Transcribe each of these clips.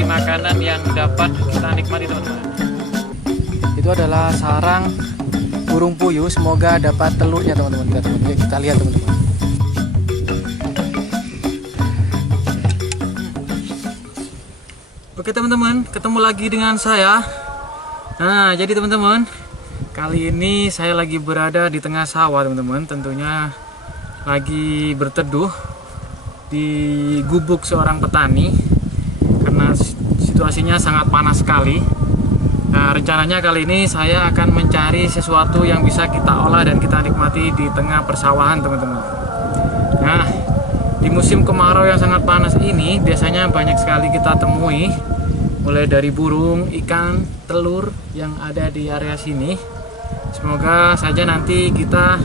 menjadi makanan yang dapat kita nikmati teman-teman. Itu adalah sarang burung puyuh, semoga dapat telurnya teman-teman. Kita lihat teman-teman. Oke teman-teman, ketemu lagi dengan saya. Nah, jadi teman-teman, kali ini saya lagi berada di tengah sawah teman-teman. Tentunya lagi berteduh di gubuk seorang petani karena situasinya sangat panas sekali. Nah, rencananya kali ini saya akan mencari sesuatu yang bisa kita olah dan kita nikmati di tengah persawahan teman-teman. Nah, di musim kemarau yang sangat panas ini biasanya banyak sekali kita temui, mulai dari burung, ikan, telur yang ada di area sini. Semoga saja nanti kita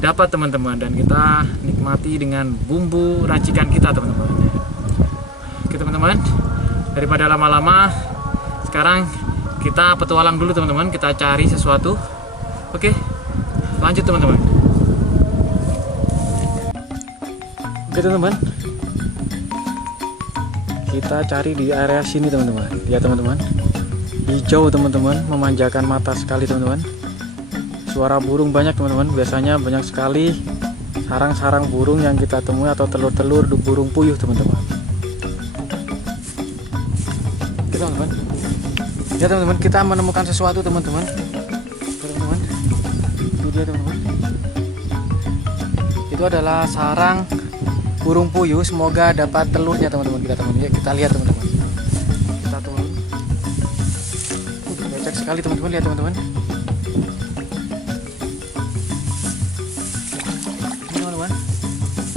dapat teman-teman dan kita nikmati dengan bumbu racikan kita teman-teman. Oke teman-teman, daripada lama-lama, sekarang kita petualang dulu teman-teman, kita cari sesuatu. Oke, lanjut teman-teman. Oke teman-teman, kita cari di area sini teman-teman. Ya teman-teman, hijau teman-teman, memanjakan mata sekali teman-teman. Suara burung banyak teman-teman, biasanya banyak sekali sarang-sarang burung yang kita temui atau telur-telur burung puyuh teman-teman. Oke teman-teman, ya teman-teman, kita menemukan sesuatu teman-teman. Teman-teman, itu dia teman-teman. Itu adalah sarang burung puyuh, semoga dapat telurnya teman-teman. Kita lihat teman-teman. Kita turun. Becek sekali teman-teman, lihat teman-teman. Ini teman-teman,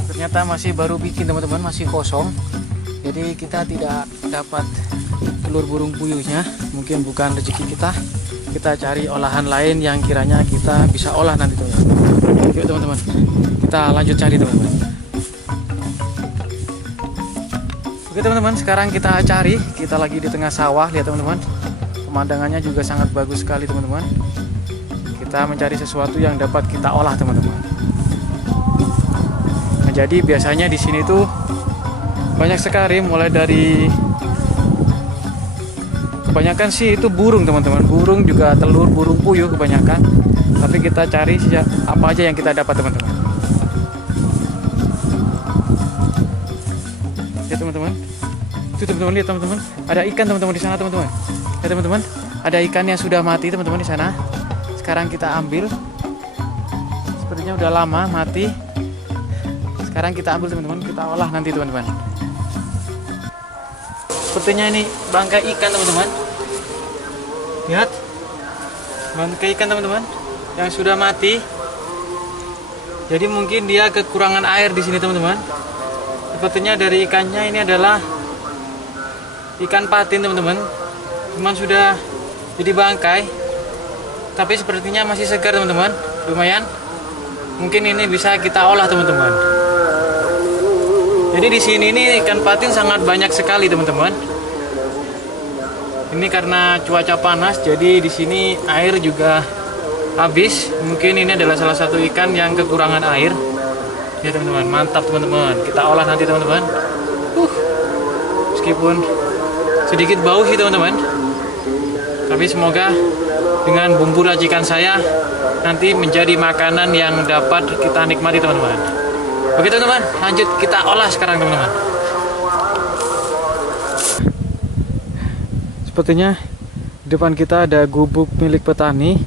ternyata masih baru bikin teman-teman, masih kosong. Jadi kita tidak dapat telur burung puyuhnya, mungkin bukan rezeki kita. Kita cari olahan lain yang kiranya kita bisa olah nanti teman-teman. Yuk teman-teman, kita lanjut cari teman-teman. Oke teman-teman, sekarang kita cari, kita lagi di tengah sawah, lihat teman-teman. Pemandangannya juga sangat bagus sekali teman-teman. Kita mencari sesuatu yang dapat kita olah teman-teman. Nah, jadi biasanya di sini tuh banyak sekali, mulai dari kebanyakan sih itu burung teman-teman. Burung juga telur burung puyuh kebanyakan. Tapi kita cari apa aja yang kita dapat teman-teman. Ya teman-teman, itu teman-teman, lihat teman-teman, ada ikan teman-teman di sana teman-teman. Ya teman-teman, ada ikan yang sudah mati teman-teman di sana. Sekarang kita ambil, sepertinya udah lama mati. Sekarang kita ambil teman-teman, kita olah nanti teman-teman. Sepertinya ini bangkai ikan teman-teman. Lihat, bangkai ikan teman-teman yang sudah mati. Jadi mungkin dia kekurangan air di sini teman-teman. Sepertinya dari ikannya ini adalah ikan patin teman-teman. Cuman sudah jadi bangkai, tapi sepertinya masih segar teman-teman. Lumayan. Mungkin ini bisa kita olah teman-teman. Jadi di sini ini ikan patin sangat banyak sekali teman-teman. Ini karena cuaca panas, jadi di sini air juga habis. Mungkin ini adalah salah satu ikan yang kekurangan air. Ya teman-teman, mantap teman-teman. Kita olah nanti teman-teman. Meskipun sedikit bau sih teman-teman, tapi semoga dengan bumbu racikan saya nanti menjadi makanan yang dapat kita nikmati teman-teman. Oke teman-teman, lanjut kita olah sekarang teman-teman. Sepertinya di depan kita ada gubuk milik petani.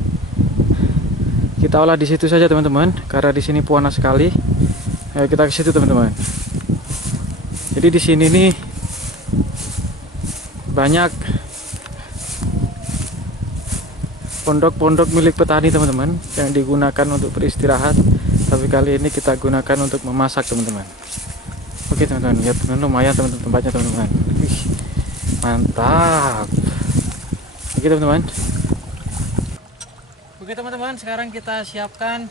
Kita olah di situ saja teman-teman, karena di sini panas sekali. Ayo kita ke situ teman-teman. Jadi di sini nih banyak pondok-pondok milik petani teman-teman yang digunakan untuk beristirahat. Tapi kali ini kita gunakan untuk memasak teman-teman. Oke teman-teman, lihat teman-teman, lumayan teman-teman tempatnya teman-teman. Mantap. Oke teman-teman. Oke teman-teman, sekarang kita siapkan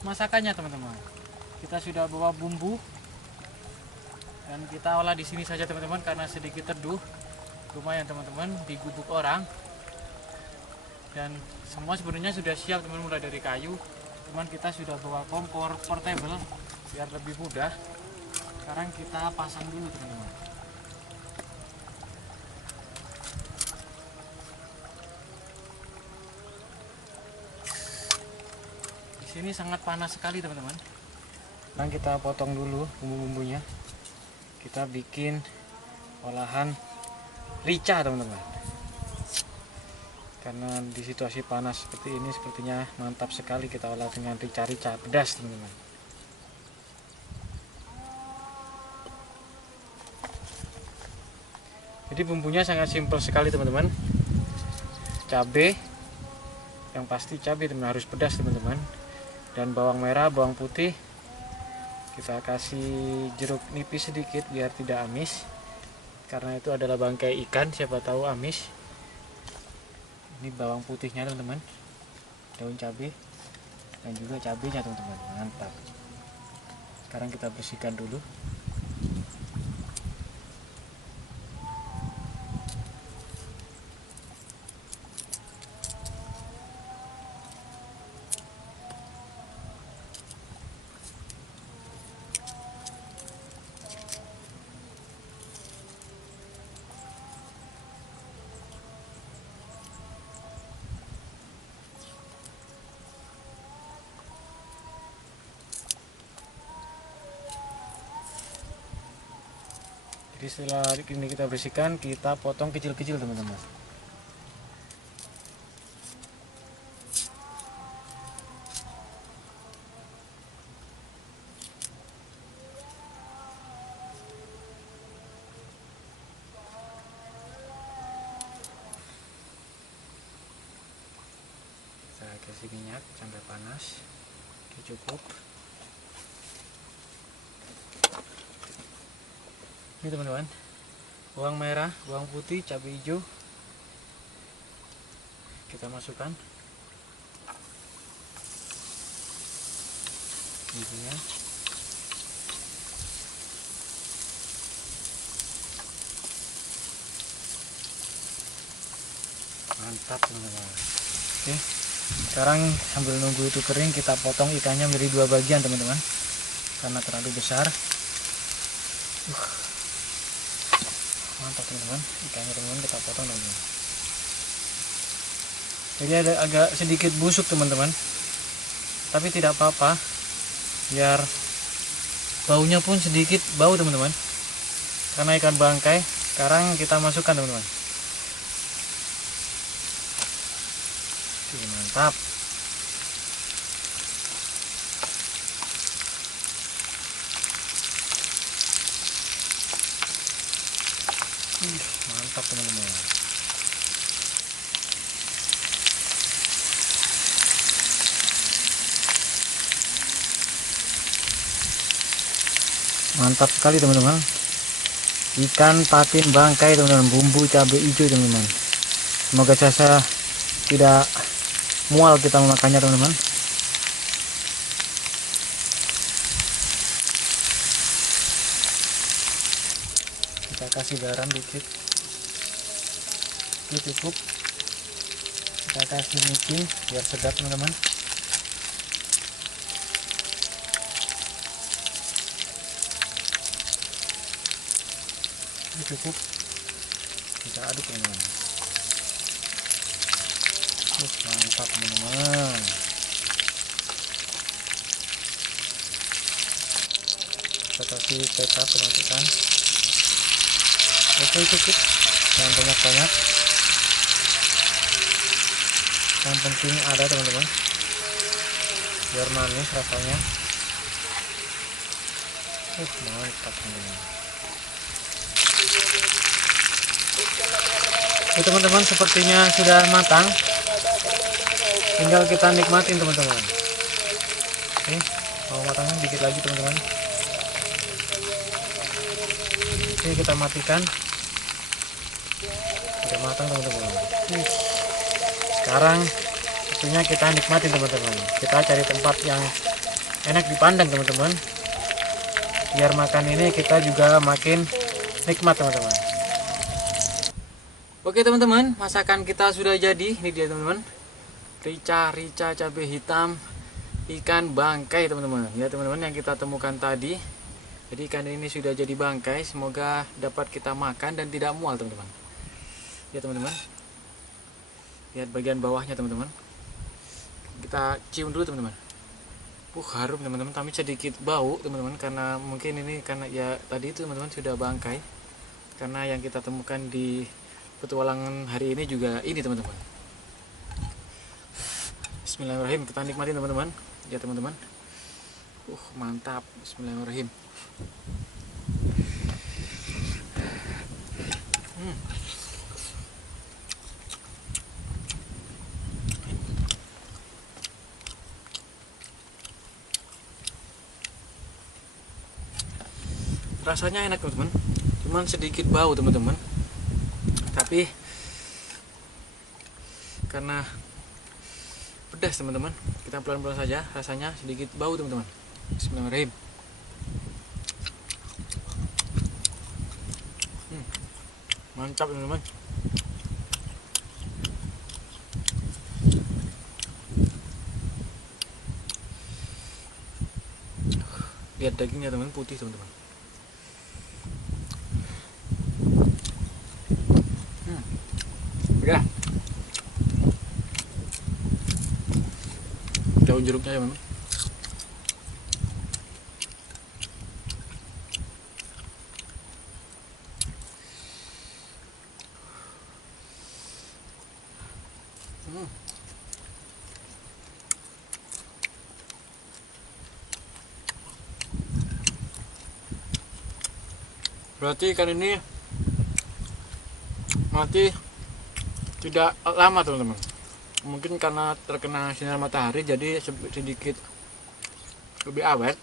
masakannya teman-teman. Kita sudah bawa bumbu dan kita olah di sini saja teman-teman karena sedikit teduh. Lumayan teman-teman di gubuk orang. Dan semua sebenarnya sudah siap teman-teman, mulai dari kayu. Cuman kita sudah bawa kompor portable biar lebih mudah. Sekarang kita pasang dulu teman-teman. Di sini sangat panas sekali teman-teman. Sekarang kita potong dulu bumbu-bumbunya. Kita bikin olahan rica teman-teman. Karena di situasi panas seperti ini sepertinya mantap sekali kita olah dengan rica-rica pedas teman-teman. Jadi bumbunya sangat simpel sekali teman-teman. Cabai, yang pasti cabai teman harus pedas teman-teman. Dan bawang merah, bawang putih. Kita kasih jeruk nipis sedikit biar tidak amis. Karena itu adalah bangkai ikan, siapa tahu amis. Ini bawang putihnya teman-teman, daun cabai, dan juga cabainya teman-teman. Mantap. Sekarang kita bersihkan dulu. Jadi setelah ini kita bersihkan, kita potong kecil-kecil teman-teman. Kita kasih minyak sampai panas. Oke, cukup. Ini teman-teman, bawang merah, bawang putih, cabai hijau kita masukkan. Bumbunya. Mantap teman-teman. Oke, sekarang sambil nunggu itu kering, kita potong ikannya menjadi dua bagian teman-teman, karena terlalu besar. Mantap teman-teman, ikannya teman-teman kita potong teman-teman. Jadi ada agak sedikit busuk teman-teman, tapi tidak apa-apa, biar baunya pun sedikit bau teman-teman, karena ikan bangkai. Sekarang kita masukkan teman-teman. Mantap. Mantap teman-teman. Mantap sekali teman-teman. Ikan patin bangkai teman-teman, bumbu cabai hijau teman-teman. Semoga saja tidak mual kita memakannya teman-teman. Kita kasih garam dikit. Oke, cukup. Kita kasih micin biar sedap teman-teman. Cukup. Kita aduk teman-teman. Mantap teman-teman. Kita kasih kecap masukkan. Oke, cukup, jangan banyak-banyak, yang penting ada teman-teman, biar manis rasanya. Mantap teman-teman. Oke teman-teman, sepertinya sudah matang, tinggal kita nikmatin teman-teman. Oke, mau matangnya dikit lagi teman-teman. Oke, kita matikan. Sudah matang teman-teman. Sekarang waktunya kita nikmatin teman-teman. Kita cari tempat yang enak dipandang teman-teman, biar makan ini kita juga makin nikmat teman-teman. Oke teman-teman, masakan kita sudah jadi. Ini dia teman-teman, rica cabai hitam ikan bangkai teman-teman. Ya teman-teman, yang kita temukan tadi. Jadi ikan ini sudah jadi bangkai. Semoga dapat kita makan dan tidak mual teman-teman. Ya teman-teman, lihat bagian bawahnya teman-teman. Kita cium dulu teman-teman. Harum teman-teman, tapi sedikit bau teman-teman, karena mungkin ini karena ya tadi itu teman-teman sudah bangkai, karena yang kita temukan di petualangan hari ini juga ini teman-teman. Bismillahirrahmanirrahim, kita nikmati teman-teman ya teman-teman. Mantap. Bismillahirrahmanirrahim. Rasanya enak teman-teman, cuman sedikit bau teman-teman, tapi karena pedas teman-teman, kita pelan-pelan saja. Rasanya sedikit bau teman-teman. Bismillahirrahmanirrahim. Mantap teman-teman. Lihat dagingnya teman, putih teman-teman. Ya, daun jeruknya ya teman. Berarti ikan ini mati tidak lama teman-teman. Mungkin karena terkena sinar matahari jadi sedikit lebih awet.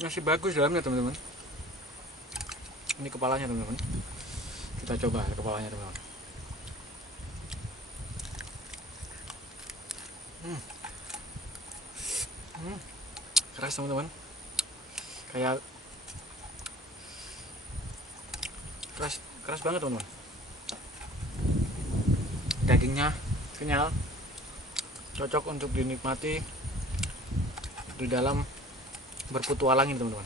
Masih bagus dalamnya teman-teman. Ini kepalanya teman-teman. Kita coba kepalanya teman-teman. Keras teman-teman. Kayak keras banget teman-teman. Dagingnya kenyal, cocok untuk dinikmati di dalam berpetualang ini teman-teman.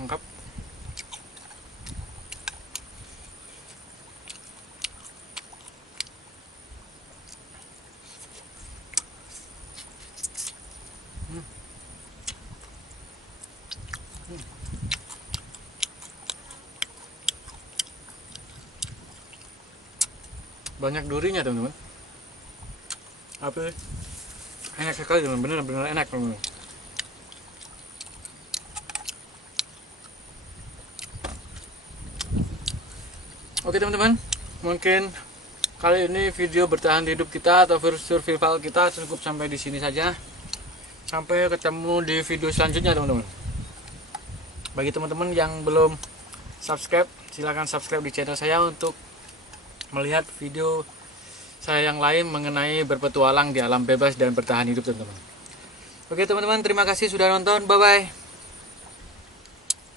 Lengkap. Banyak durinya teman-teman. Apa? Enak sekali teman-teman, benar-benar enak teman-teman. Oke teman-teman, mungkin kali ini video bertahan hidup kita atau survival kita cukup sampai di sini saja. Sampai ketemu di video selanjutnya teman-teman. Bagi teman-teman yang belum subscribe, silahkan subscribe di channel saya untuk melihat video saya yang lain mengenai berpetualang di alam bebas dan bertahan hidup teman-teman. Oke teman-teman, terima kasih sudah nonton. Bye bye.